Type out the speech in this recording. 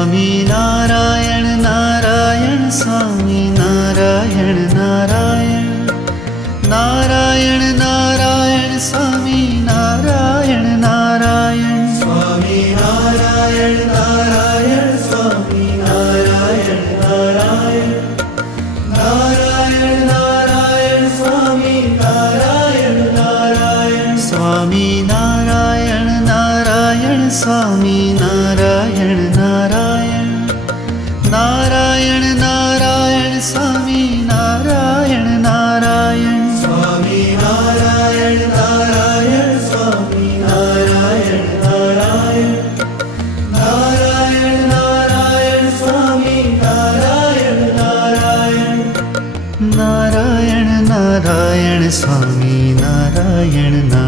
Swami Narayan Narayan Swami Narayan Narayan Narayan Narayan Swami Narayan Narayan Swami Narayan Narayan Swami Narayan Narayan Narayan Narayan Swami Narayan Narayan Swami Narayan Narayan Swami Narayan Narayan Narayan Narayan Swami Narayan Narayan Swami Narayan Narayan Swami Narayan Narayan Narayan Narayan Swami Narayan Narayan Narayan Narayan Swami Narayan Narayan